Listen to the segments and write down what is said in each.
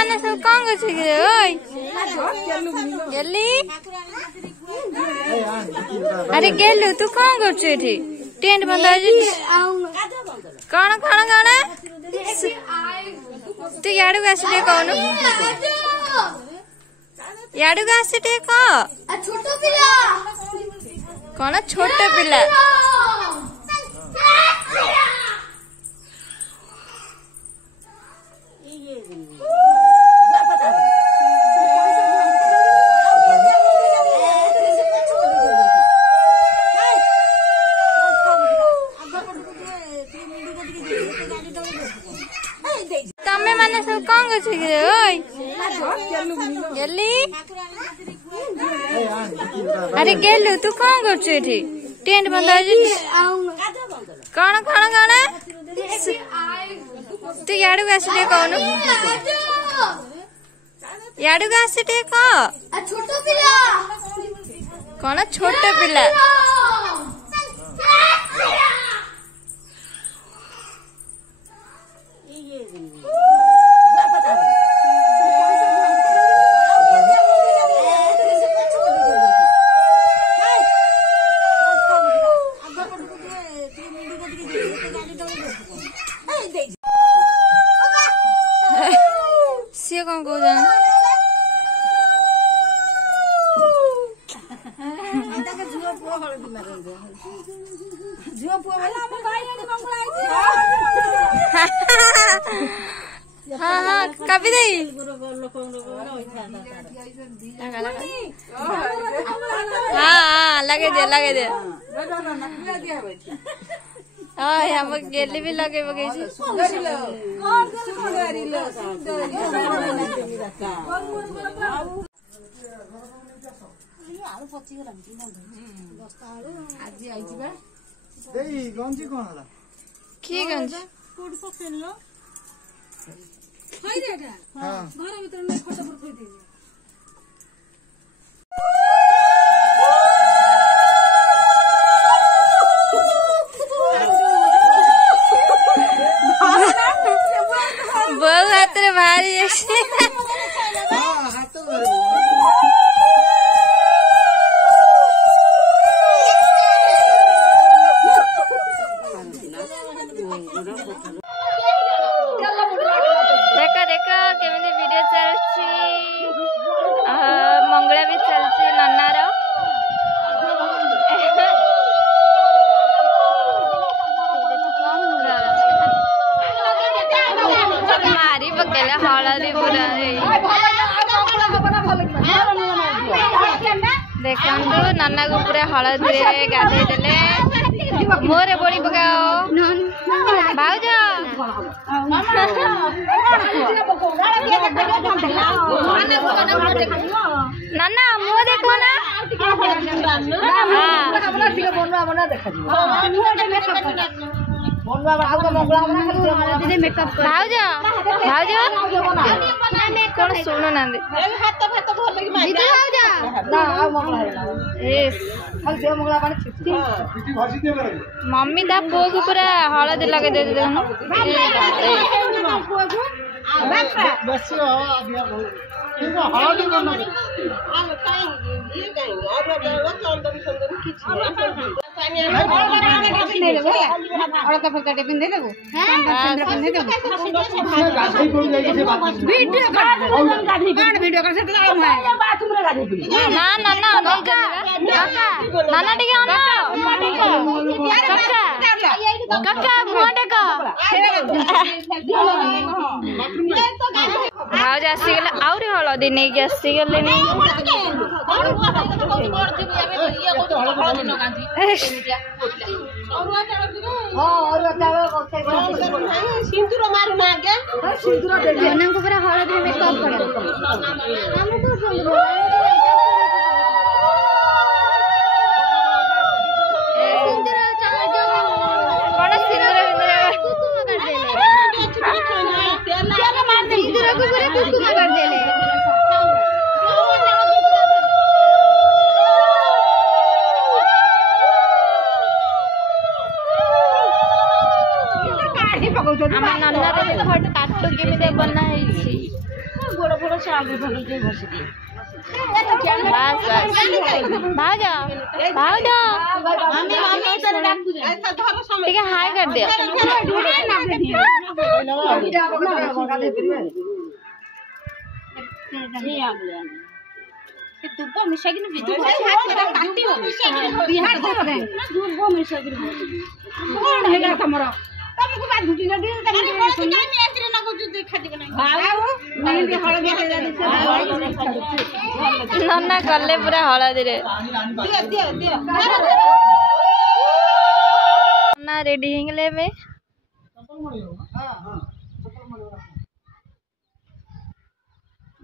माने सब कौन कर रे ओय गेली अरे गेलु तू कौन कर एठी टेंट बंद है कौन कौन कौन तू याडू आसी कौन याडू आसी कह छोटो पिला कौन छोट पिला तमे माने सब कौन कर रे ओय गेली अरे गेलु तू कौन कर एठी टेंट बंद है कौन कौन कौन तू याडू आसी कौन याडू आसी कह छोटो पिला कौन छोट पिला सी कौन कह जान हाँ हाँ कभी दे हाँ लगे दे हम गेली भी लगे गंजी कौन है की गंजी हाँ घर भीतर में खट पर खोई दे बहु हाथ रे भारी देखा देखा केमिति वीडियो चलछि मंगला भी चलछि नन्नार मारी पकेला हलदी पूरा देखंतु नन्ना को पूरा हलदी रे गाधे देले मोरे बड़ी पकाओ भाउज नन्ना मुँह देखो ना भाउज भाउज कौन शुणु ना मम्मी ता पुओ को पूरा हलदी लगे दे भाउज आसीगले आउरी हलदी नहीं कि आसीगले नहीं सिंदूर मारू ना आगे सिंदूर दे जन को पूरा हलदी मेकअप कर ठीक है हाय कर दिया नन्ना कले पूरा हलदी रे नन्ना रेडी हिंगले में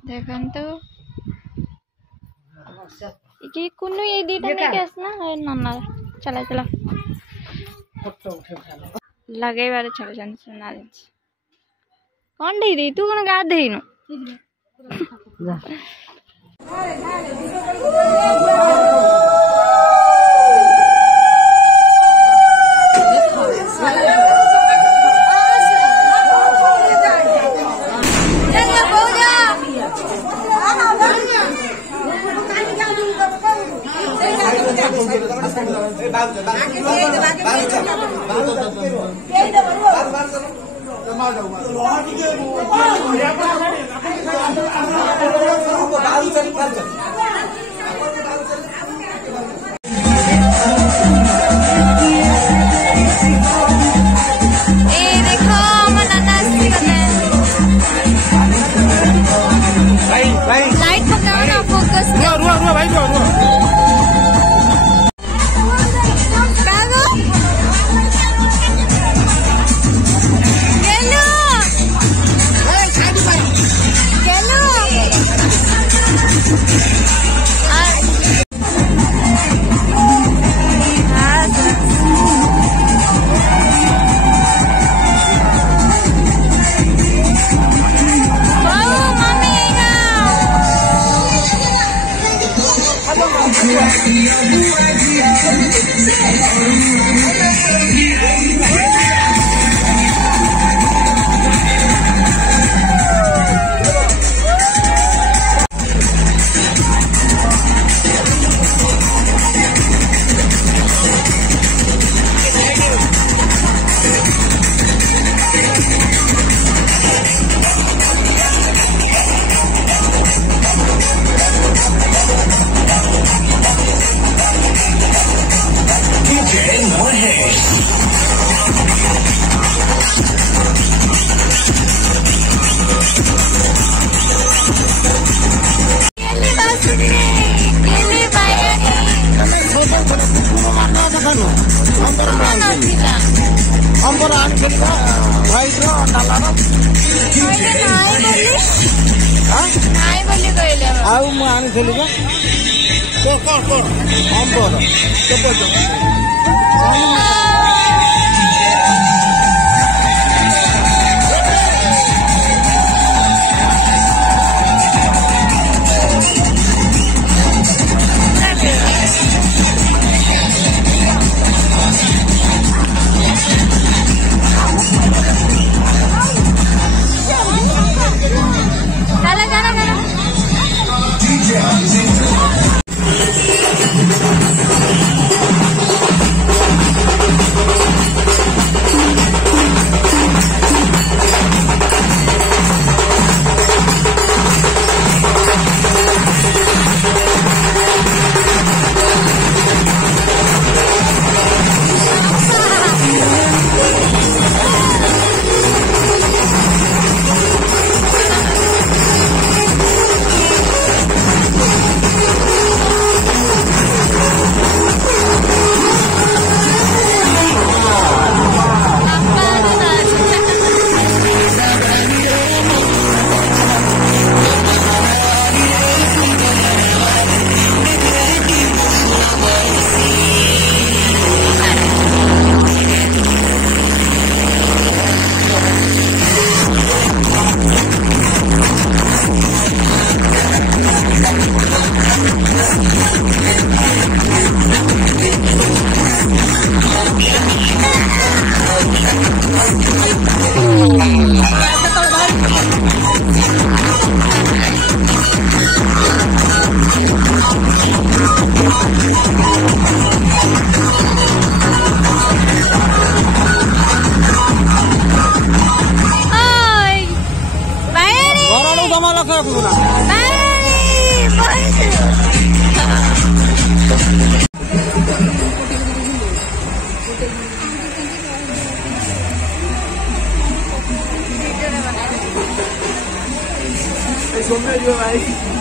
देखंतु कि कुनु ये दीटा नहीं केस ना नन्ना चला चला लगे बारे चलो जान सुना दे कौन दे दी तू कौन गा दे नु आलो जमा लगा पूरा सुनने जो भाई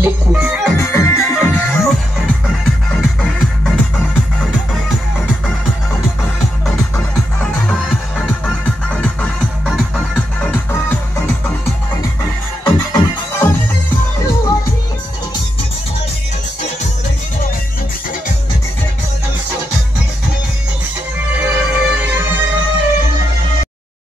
Liquid.